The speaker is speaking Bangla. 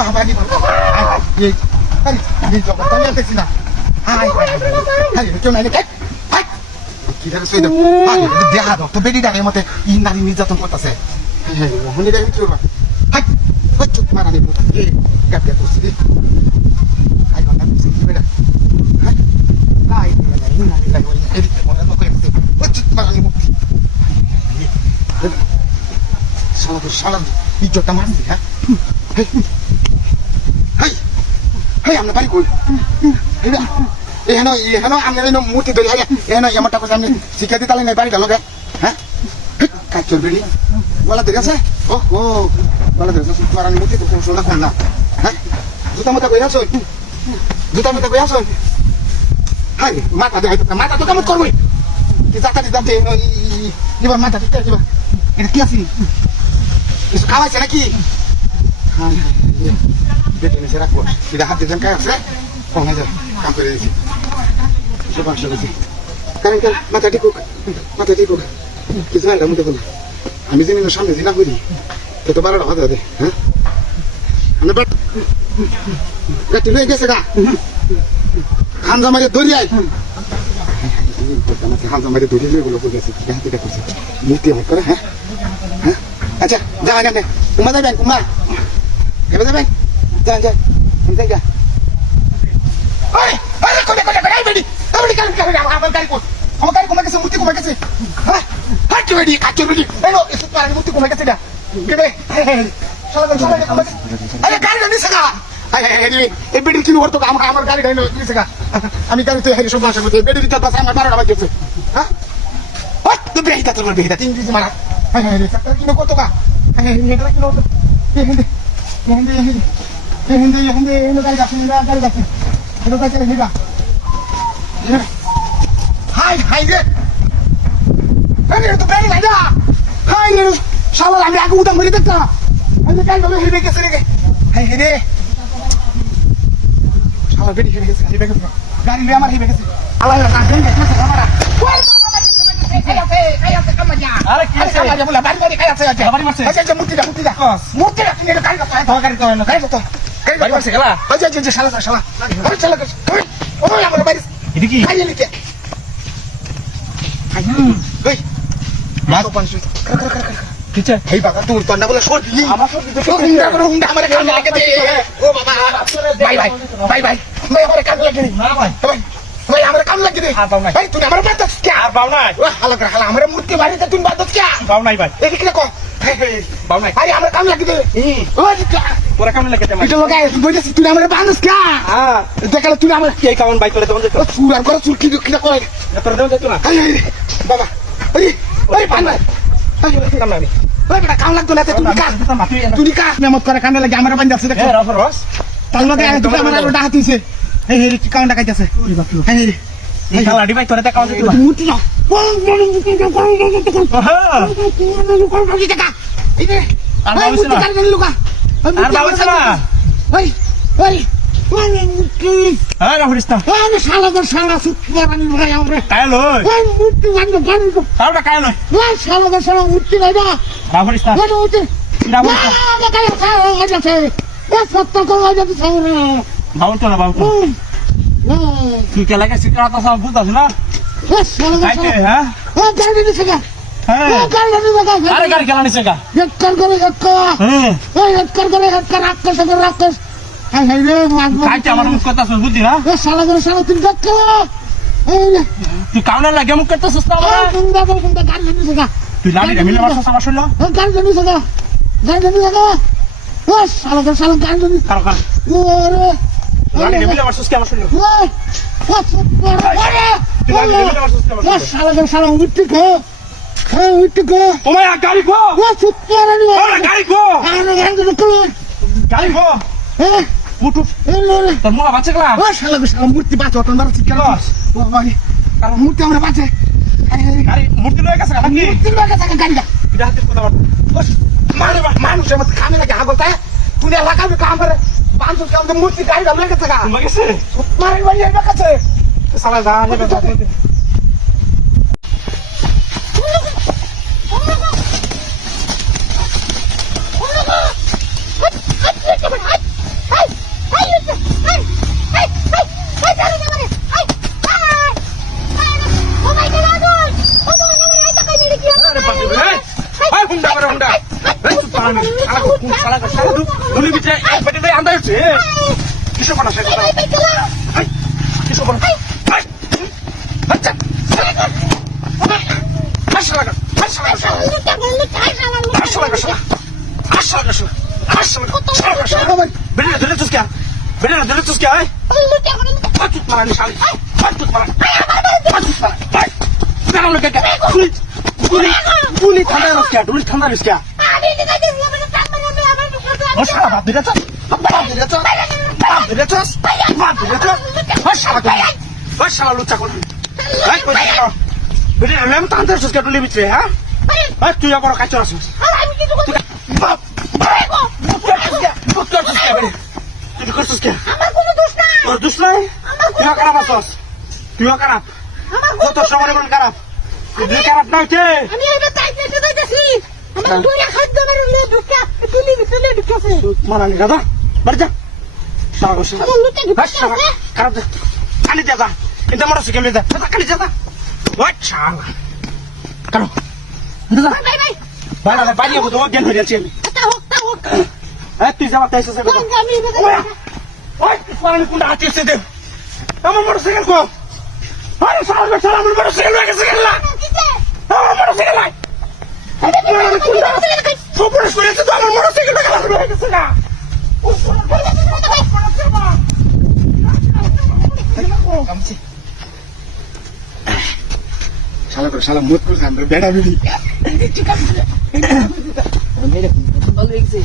বাবা নি এই এই জগৎটা আমি দেখছি না হাই হাই কেউ নাই রে হাই কি ধরে সইদ হাই দেহা দাও তো বেডি ডাকে মতে ই নারী নির্যাতন করতেছে হ্যাঁ হুনি ডাকে কি করবা হাই হচ্ছে মারা দেব এই গাতে করছি হাই বাবা বুঝছি বেটা হাই হাই নারী লাগে এই মনে মতো হচ্ছে মারা দেব শালা ইজ্জতটা মারছি হ্যাঁ হাই হাই আমরা বাড়ি কই এখানে আমি মূর্তি ধরে এখানে এমনটা করে আমি শিক্ষা দিতে নাই বাড়িটা লোকে হ্যাঁ কাজ চলবে বলা ঠিক আছে ও ও বলা ঠিক আছে তোমার মূর্তি তো কোনো শোনা না হ্যাঁ জুতা মতো কই আসো জুতা মতো কই আসো হাই মাথা দেখাই মাথা তো কেমন করবি কি জাতা দিতে এবার মাথা ঠিক আছে এটা কি আছে কিছু খাওয়াইছে নাকি হ্যাঁ বেটে নিচে রাখবো এটা হাত দিয়ে কাজ আছে কমে যায় কাম করে দিয়েছি সব আসা গেছি কারণ মাথা ঠিক হোক কিছু হয় না দেখুন আমি জানি না সামনে জিনা করি তো তো 12টা বাজে হ্যাঁ আমি গাটি লয়ে গেছে গা খানজা মারে দড়িয়াই খানজা মারে দড়িয়ে লয়ে গুলো গেছে হাতে দেখছে মুক্তি হাত করে হ্যাঁ হ্যাঁ আচ্ছা যা এখানে কুমা যাবেন কুমা এবার যাবেন যা যাই যা ওই আরে কোনে এই বেডি আমার গাড়ি কমে গেছে মূর্তি কমে গেছে হ্যাঁ হাট বেডি কাচর বেডি এলো এসে তো আর মূর্তি কমে গেছে না কেবে শালা কমে আরে গাড়ি নিছে গা এই বেডি কি করতো আমার গাড়ি নিছে গা আমি গাড়ি তো হেরি সব ভাষা বলতে বেডি দিতে পাস আমার 12টা বাজে হ্যাঁ ওই তো বেহিতা তোর বেহিতা ইংরেজি মারা হ্যাঁ চাকরি কি করতো গা হ্যাঁ এটা কি করতো hindi গাড়ি যাচ্ছে এটা কাছে হেগা হাই রে আরে তো বেরি নাই না হাই রে শালা আমি আগে উঠা মেরে দেখতা আমি কাল ভাবে হেবে গেছে রে হাই রে শালা বেরি হেবে গেছে গাড়ি রে আমার হেবে গেছে আল্লাহ না দেন গেছে আমারা আরে কি আছে কামাজা বলা বাড়ি খাই আছে বাড়ি মারছে আচ্ছা মুতিটা তুমি এটা গাড়ি তো না গাড়ি তো বাড়ি মারছে গেলা আচ্ছা শালা ওই শালা ওই আমার বাড়ি এটা কি খাই লিখে ওই মা তো পাঁচ কিছে এই বাবা তোর তো না বলে সর আমার সর হুন্ডা আমার কানে লাগে দে ও বাবা বাই আমার কানে লাগে না ভাই আমার কাম লাগে রে ভাই তুই আমার বাদ দছ কি আর বাউ নাই ও হালা আমার মূর্তি বাড়িতে তুই বাদ দছ কি বাউ নাই ভাই এই কি কো বাউ নাই আরে আমার কাম লাগে দে ও তোরা কাম লাগে এটা লাগাই বইছিস তুই আমার বাদ দছ কি হ্যাঁ দেখালে তুই আমার কি কাম ভাই তোরে দন দে চুর আর করে চুর কি করে তোরে দন দে তুই না বাবা এই পান ভাই কাম নাই ওই বেটা কাম লাগতো না তুই কা মেমত করে কানে লাগে আমার বাদ দছ দেখ এ রস তাল লাগে তুই আমার ওটা হাতিছে এই হেরি কি কাউন্ট দেখাইতেছে এই শালাডি ভাই তোরে দেখাও তুই মুতি না আর বাউছে না আর বাউছে না হ্যাঁ রাহুরিস্তা আরে শালা সুতমারানি ভাই আমরা কাল লই ওই মুতি বান্দ বান্দ তাওটা কাল লই ওই শালা মুতি নাই না রাহুরিস্তা রাহুরিস্তা না কাল আছে এ সত্য কই যাচ্ছে বাউটো না বাউটো তুই কে লাগে সিকারা তো সব বুঝতাছ না কাইতে হ্যাঁ ও গাড়ি নিছে গা হ্যাঁ গাড়ি নিছে গা আরে গাড়ি কেন নিছে গা এক কর হ্যাঁ ওই এক কর রাক্ষস হাই রে কাইতে আমার মুখ কথা শুন বুঝি না এ শালা তুই দেখ তুই কাউনা লাগে মুখ করতে সস্তা আমার গুন্ডা গাড়ি নিছে গা তুই লাড়ি রে মিলে মারছ আমার শুনলো গাড়ি নিছে গা ও শালা গাড়ি নিছে কার ওরে লাড়ি রে মিলে মারছ কি আমার শুনলো শালা উঠতে গো ও মাই গাড়ি গো ও সুতরানি গাড়ি গো গাড়ি গো হ্যাঁ উঠু তোর মোলা বাঁচে গলা ও শালা মূর্তি বাঁচে অটন মারছ কি লস ও ভাই কারণ মূর্তি আমরা বাঁচে গাড়ি মূর্তি লয়ে গেছে নাকি মূর্তি লয়ে গেছে গাড়িটা এটা হাতে কথা বল মানুষের মত কামে লাগে আগলটা তুই লাগাবি কাম করে বাঁচো কেমন মূর্তি গাড়িটা লয়ে গেছে গা লয়ে গেছে মারি বাড়ি এর কাছে শালা যা দুলি বিচে পেটে দিয়ে আন্দা হচ্ছে কিসব করা সে কিসব করা আচ্ছা তুই বড় কাজ আসিস তুই করছিস কে তোর দোষ নাই তুইও খারাপ আছস তুইও খারাপ কত সময় মন খারাপ তুই খারাপ না হইতে মারানি দাদা বাড়ি যা খারাপ কালি যা যা এটা মোটর সাইকেল যা কালি যা যা কেন বাড়ি যাবো তোমার জ্ঞান হয়ে যাচ্ছি আমি তুই যাবার তাই কোনটা হাতে এসে দেব আমার মোটর সাইকেল কো আরে সারা আমার মোটর সাইকেল হয়ে গেছে গেল আমার মোটর সাইকেল খবর শুনেছে তো আমার মোটর সাইকেল হয়ে গেছে না শালা করে শালা মুখ করে আমরা বেড়া বেড়ি ভালো লেগেছে